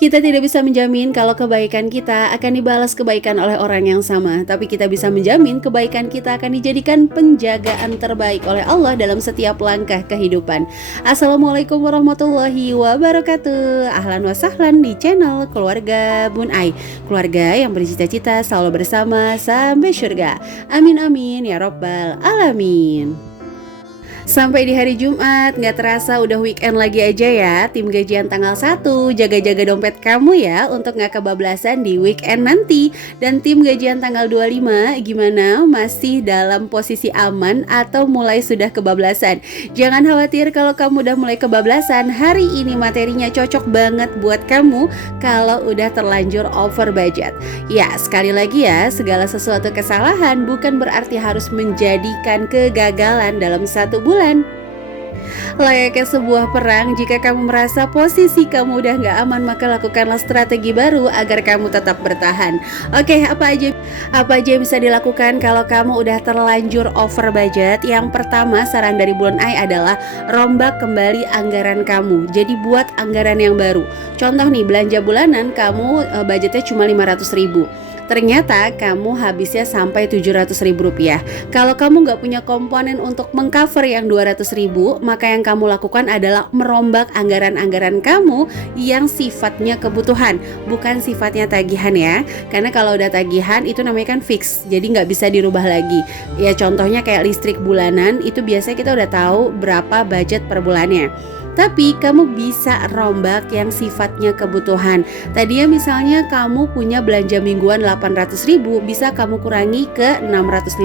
Kita tidak bisa menjamin kalau kebaikan kita akan dibalas kebaikan oleh orang yang sama, tapi kita bisa menjamin kebaikan kita akan dijadikan penjagaan terbaik oleh Allah dalam setiap langkah kehidupan. Assalamualaikum warahmatullahi wabarakatuh. Ahlan wa sahlan di channel Keluarga Bun Ai. Keluarga yang bercita-cita selalu bersama sampai surga. Amin amin ya robbal alamin. Sampai di hari Jumat, gak terasa udah weekend lagi aja ya. Tim gajian tanggal 1, jaga-jaga dompet kamu ya untuk gak kebablasan di weekend nanti. Dan tim gajian tanggal 25, gimana? Masih dalam posisi aman atau mulai sudah kebablasan? Jangan khawatir kalau kamu udah mulai kebablasan. Hari ini materinya cocok banget buat kamu kalau udah terlanjur over budget. Ya, sekali lagi ya, segala sesuatu kesalahan bukan berarti harus menjadikan kegagalan dalam satu bulan. Layaknya sebuah perang, jika kamu merasa posisi kamu udah gak aman, maka lakukanlah strategi baru agar kamu tetap bertahan. Oke, apa aja yang bisa dilakukan kalau kamu udah terlanjur over budget? Yang pertama, saran dari Bun Ai adalah rombak kembali anggaran kamu. Jadi buat anggaran yang baru. Contoh nih, belanja bulanan kamu budgetnya cuma 500.000. Ternyata kamu habisnya sampai 700.000 rupiah. Kalau kamu nggak punya komponen untuk mengcover yang 200.000, maka yang kamu lakukan adalah merombak anggaran-anggaran kamu yang sifatnya kebutuhan, bukan sifatnya tagihan ya. Karena kalau udah tagihan itu namanya kan fix, jadi nggak bisa dirubah lagi. Ya contohnya kayak listrik bulanan, itu biasanya kita udah tahu berapa budget per bulannya. Tapi kamu bisa rombak yang sifatnya kebutuhan. Tadinya misalnya kamu punya belanja mingguan 800.000, bisa kamu kurangi ke 650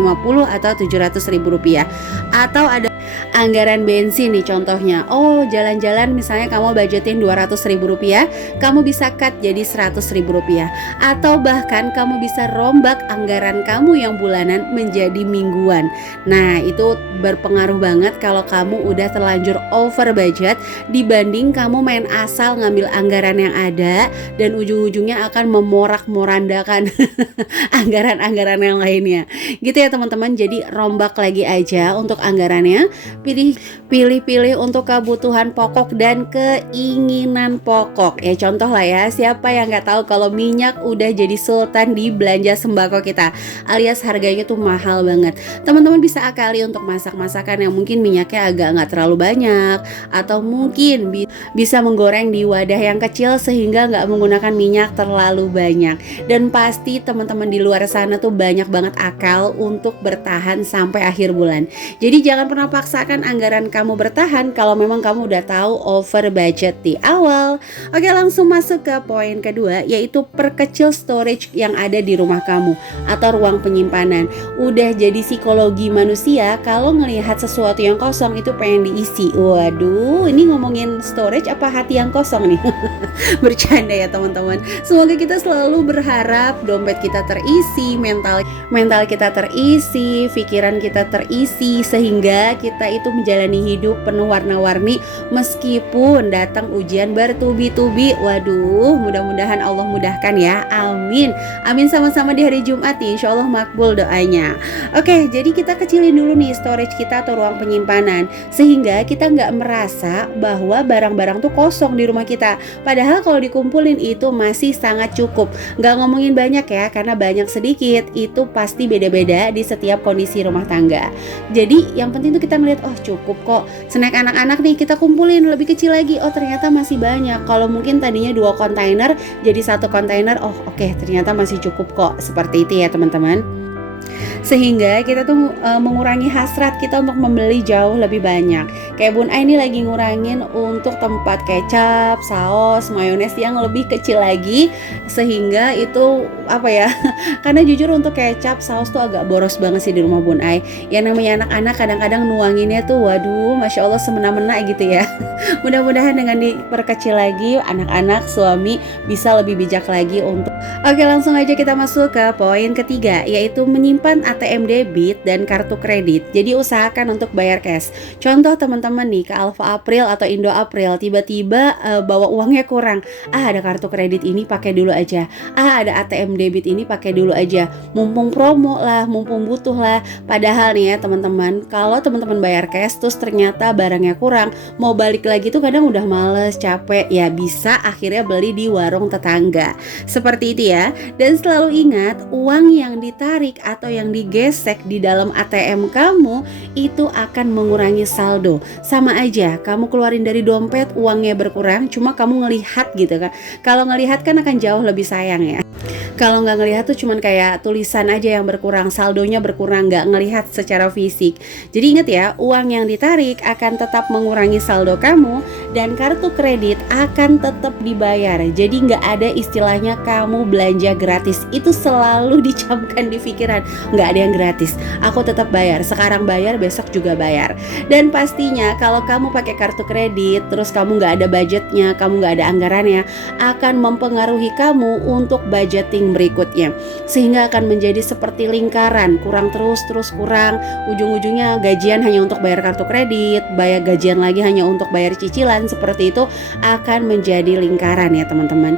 atau 700.000 rupiah. Atau ada anggaran bensin nih contohnya. Oh, jalan-jalan misalnya kamu budgetin 200.000 rupiah, kamu bisa cut jadi 100.000 rupiah. Atau bahkan kamu bisa rombak anggaran kamu yang bulanan menjadi mingguan. Nah, itu berpengaruh banget kalau kamu udah terlanjur over budget dibanding kamu main asal ngambil anggaran yang ada dan ujung-ujungnya akan memorak-morandakan anggaran-anggaran yang lainnya. Gitu ya teman-teman. Jadi rombak lagi aja untuk anggarannya. Pilih untuk kebutuhan pokok dan keinginan pokok. Ya contoh lah ya, siapa yang nggak tahu kalau minyak udah jadi sultan di belanja sembako kita, alias harganya tuh mahal banget. Teman-teman bisa akali untuk masak-masakan yang mungkin minyaknya agak nggak terlalu banyak, atau mungkin bisa menggoreng di wadah yang kecil sehingga nggak menggunakan minyak terlalu banyak. Dan pasti teman-teman di luar sana tuh banyak banget akal untuk bertahan sampai akhir bulan. Jadi jangan pernah paksakan anggaran kamu bertahan kalau memang kamu udah tahu over budget di awal. Oke, langsung masuk ke poin kedua, yaitu perkecil storage yang ada di rumah kamu atau ruang penyimpanan. Udah jadi psikologi manusia kalau ngelihat sesuatu yang kosong itu pengen diisi. Waduh, ini ngomongin storage apa hati yang kosong nih? Bercanda ya teman-teman. Semoga kita selalu berharap dompet kita terisi, mental kita terisi, pikiran kita terisi, sehingga kita itu menjalani hidup penuh warna-warni meskipun datang ujian bertubi-tubi. Waduh, mudah-mudahan Allah mudahkan ya. Amin. Amin sama-sama di hari Jumat nih. Insya Allah makbul doanya. Oke, jadi kita kecilin dulu nih storage kita atau ruang penyimpanan, sehingga kita nggak merasa bahwa barang-barang tuh kosong di rumah kita. Padahal kalau dikumpulin itu masih sangat cukup. Nggak ngomongin banyak ya, karena banyak sedikit itu pasti beda-beda di setiap kondisi rumah tangga. Jadi yang penting tuh kita ngeliat, oh cukup kok. Snack anak-anak nih kita kumpulin lebih kecil lagi, oh ternyata masih banyak. Kalau mungkin tadinya 2 kontainer jadi 1 kontainer, oh oke, ternyata masih cukup kok. Seperti itu ya teman-teman. Sehingga kita tuh mengurangi hasrat kita untuk membeli jauh lebih banyak. Kayak Bun Ai ini lagi ngurangin untuk tempat kecap, saus, mayones yang lebih kecil lagi, sehingga itu apa ya, karena jujur untuk kecap, saus tuh agak boros banget sih di rumah Bun Ai. Yang namanya anak-anak kadang-kadang nuanginnya tuh waduh, Masya Allah semena-mena gitu ya. Mudah-mudahan dengan diperkecil lagi, anak-anak, suami bisa lebih bijak lagi untuk. Oke, langsung aja kita masuk ke poin ketiga, yaitu menyimpan ATM debit dan kartu kredit. Jadi usahakan untuk bayar cash. Contoh teman-teman nih ke Alfa April atau Indo April, tiba-tiba bawa uangnya kurang. Ada kartu kredit ini pakai dulu aja. Ada ATM debit ini pakai dulu aja. Mumpung promo lah, mumpung butuh lah. Padahal nih ya teman-teman, kalau teman-teman bayar cash terus ternyata barangnya kurang, mau balik lagi tuh kadang udah males, capek, ya bisa akhirnya beli di warung tetangga. Seperti itu ya. Dan selalu ingat, uang yang ditarik atau yang digesek di dalam ATM kamu itu akan mengurangi saldo. Sama aja, kamu keluarin dari dompet uangnya berkurang, cuma kamu ngelihat gitu kan. Kalau ngelihat kan akan jauh lebih sayang ya. Kalau nggak ngelihat tuh cuman kayak tulisan aja yang berkurang, saldonya berkurang, nggak ngelihat secara fisik. Jadi ingat ya, uang yang ditarik akan tetap mengurangi saldo kamu dan kartu kredit akan tetap dibayar. Jadi nggak ada istilahnya kamu belanja gratis. Itu selalu dicamkan di pikiran, nggak ada yang gratis. Aku tetap bayar, sekarang bayar, besok juga bayar. Dan pastinya kalau kamu pakai kartu kredit, terus kamu nggak ada budgetnya, kamu nggak ada anggarannya, akan mempengaruhi kamu untuk budgeting berikutnya, sehingga akan menjadi seperti lingkaran, kurang terus kurang, ujung-ujungnya gajian hanya untuk bayar kartu kredit, bayar gajian lagi hanya untuk bayar cicilan. Seperti itu akan menjadi lingkaran ya teman-teman.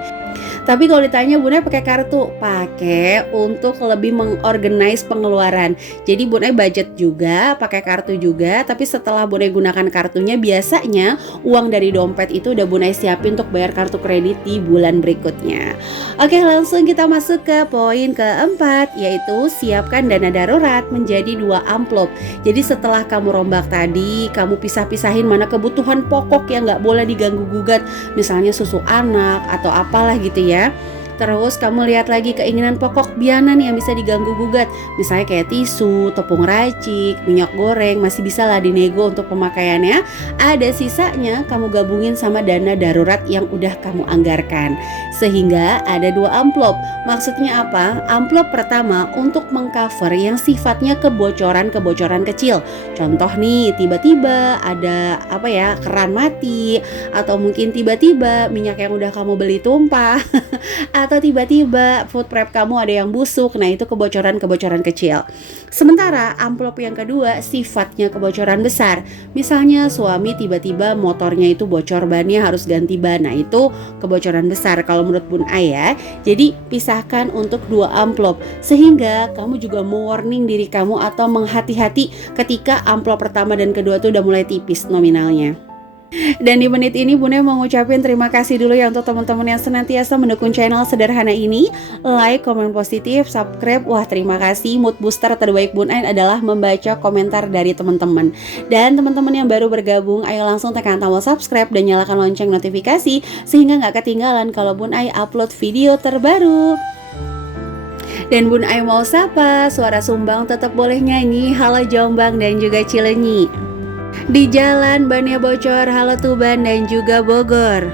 Tapi kalau ditanya Bunda pakai kartu, pakai untuk lebih mengorganize pengeluaran. Jadi Bunda budget juga, pakai kartu juga. Tapi setelah Bunda gunakan kartunya, biasanya uang dari dompet itu udah Bunda siapin untuk bayar kartu kredit di bulan berikutnya. Oke, langsung kita masuk ke poin keempat, yaitu siapkan dana darurat menjadi 2 amplop. Jadi setelah kamu rombak tadi, kamu pisah-pisahin mana kebutuhan pokok yang nggak boleh diganggu gugat, misalnya susu anak atau apalah gitu ya. Terus kamu lihat lagi keinginan pokok bianan yang bisa diganggu gugat, misalnya kayak tisu, tepung racik, minyak goreng, masih bisa lah dinego untuk pemakaiannya. Ada sisanya kamu gabungin sama dana darurat yang udah kamu anggarkan, sehingga ada 2 amplop. Maksudnya apa? Amplop pertama untuk mengcover yang sifatnya kebocoran kecil. Contoh nih, tiba-tiba ada keran mati, atau mungkin tiba-tiba minyak yang udah kamu beli tumpah atau tiba-tiba food prep kamu ada yang busuk. Nah, itu kebocoran kecil. Sementara amplop yang kedua sifatnya kebocoran besar. Misalnya suami tiba-tiba motornya itu bocor, bannya harus ganti ban. Nah, itu kebocoran besar kalau menurut Bun Ai ya. Jadi pisahkan untuk 2 amplop, sehingga kamu juga mewarning diri kamu atau menghati-hati ketika amplop pertama dan kedua itu udah mulai tipis nominalnya. Dan di menit ini Bunda mau ngucapin terima kasih dulu ya untuk teman-teman yang senantiasa mendukung channel sederhana ini. Like, komen positif, subscribe. Wah, terima kasih. Mood booster terbaik Bun Ai adalah membaca komentar dari teman-teman. Dan teman-teman yang baru bergabung, ayo langsung tekan tombol subscribe dan nyalakan lonceng notifikasi sehingga nggak ketinggalan kalau Bun Ai upload video terbaru. Dan Bun Ai mau sapa, suara Sumbang tetap boleh nyanyi. Halo Jombang dan juga Cileunyi. Di jalan bannya bocor, halo Tuban dan juga Bogor.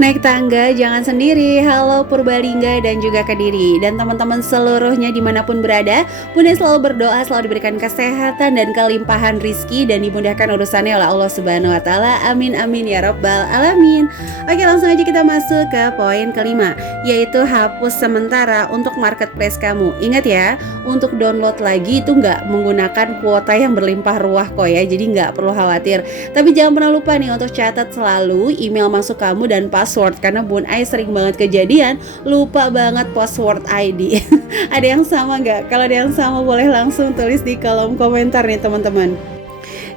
Naik tangga jangan sendiri, halo Purbalingga dan juga Kediri. Dan teman-teman seluruhnya dimanapun berada, Bunda selalu berdoa selalu diberikan kesehatan dan kelimpahan rizki dan dimudahkan urusannya oleh Allah Subhanahu wa Ta'ala. Amin amin ya rabbal alamin. Oke, langsung aja kita masuk ke poin kelima, yaitu hapus sementara untuk marketplace kamu. Ingat ya, untuk download lagi itu nggak menggunakan kuota yang berlimpah ruah kok ya, jadi nggak perlu khawatir. Tapi jangan pernah lupa nih untuk catat selalu email masuk kamu dan password, karena Bun Ai sering banget kejadian lupa banget password ID. Ada yang sama nggak? Kalau ada yang sama boleh langsung tulis di kolom komentar nih teman-teman.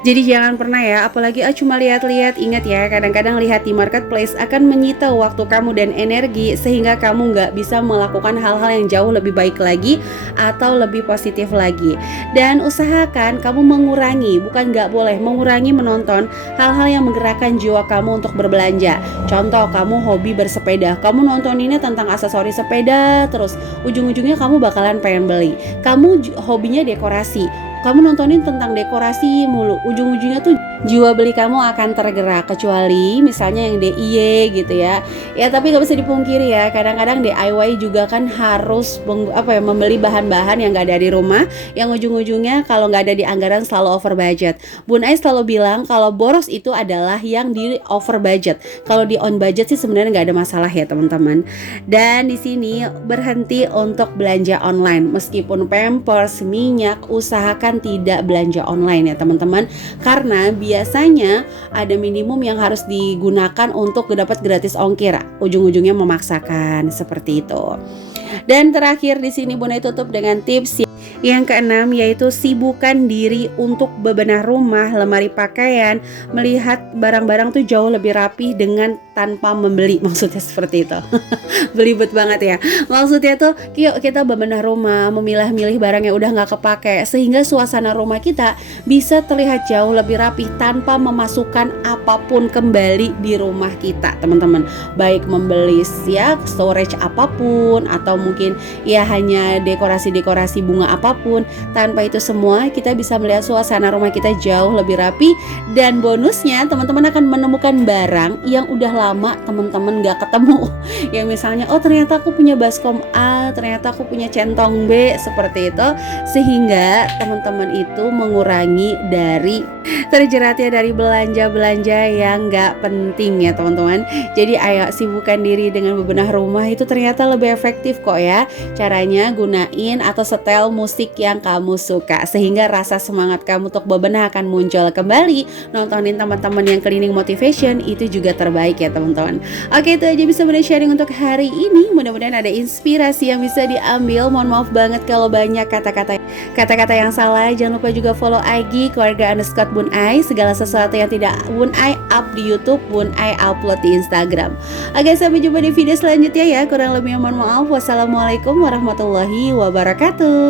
Jadi jangan pernah ya, apalagi cuma lihat-lihat. Ingat ya, kadang-kadang lihat di marketplace akan menyita waktu kamu dan energi, sehingga kamu nggak bisa melakukan hal-hal yang jauh lebih baik lagi atau lebih positif lagi. Dan usahakan kamu mengurangi, bukan nggak boleh, mengurangi menonton hal-hal yang menggerakkan jiwa kamu untuk berbelanja. Contoh, kamu hobi bersepeda, kamu nontoninnya tentang aksesoris sepeda terus, ujung-ujungnya kamu bakalan pengen beli. Kamu hobinya dekorasi, kamu nontonin tentang dekorasi mulu, ujung-ujungnya tuh Jiwa beli kamu akan tergerak, kecuali misalnya yang DIY gitu ya. Ya tapi nggak bisa dipungkiri ya, kadang-kadang DIY juga kan harus membeli bahan-bahan yang nggak ada di rumah, yang ujung-ujungnya kalau nggak ada di anggaran selalu over budget. Bun Ais selalu bilang kalau boros itu adalah yang di over budget. Kalau di on budget sih sebenarnya nggak ada masalah ya teman-teman. Dan di sini berhenti untuk belanja online, meskipun Pampers, minyak, usahakan tidak belanja online ya teman-teman, karena biasanya ada minimum yang harus digunakan untuk dapat gratis ongkir. Ujung-ujungnya memaksakan seperti itu. Dan terakhir di sini Bunda tutup dengan tips yang keenam, yaitu sibukkan diri untuk bebenah rumah, lemari pakaian, melihat barang-barang tuh jauh lebih rapi dengan tanpa membeli. Maksudnya seperti itu. Belibet banget ya. Maksudnya tuh yuk kita bebenah rumah, memilah-milih barang yang udah gak kepake, sehingga suasana rumah kita bisa terlihat jauh lebih rapi tanpa memasukkan apapun kembali di rumah kita teman-teman. Baik membeli ya storage apapun, atau mungkin ya hanya dekorasi-dekorasi bunga apapun. Tanpa itu semua kita bisa melihat suasana rumah kita jauh lebih rapi. Dan bonusnya teman-teman akan menemukan barang yang udah lama teman-teman gak ketemu. Yang misalnya ternyata aku punya baskom A, ternyata aku punya centong B, seperti itu. Sehingga teman-teman itu mengurangi dari terjeratnya dari belanja-belanja yang gak penting ya teman-teman. Jadi ayo sibukkan diri dengan bebenah rumah, itu ternyata lebih efektif kok ya. Caranya gunain atau setel musik yang kamu suka, sehingga rasa semangat kamu untuk bebenah akan muncul kembali. Nontonin teman-teman yang cleaning motivation itu juga terbaik ya teman-teman. Oke, itu aja bisa Bunda sharing untuk hari ini. Mudah-mudahan ada inspirasi yang bisa diambil. Mohon maaf banget kalau banyak kata-kata yang salah. Jangan lupa juga follow IG keluarga_Bun Ais. Segala sesuatu yang tidak Bun Ais up di YouTube, Bun Ais upload di Instagram. Oke, sampai jumpa di video selanjutnya ya. Kurang lebihnya mohon maaf. Wassalamualaikum warahmatullahi wabarakatuh.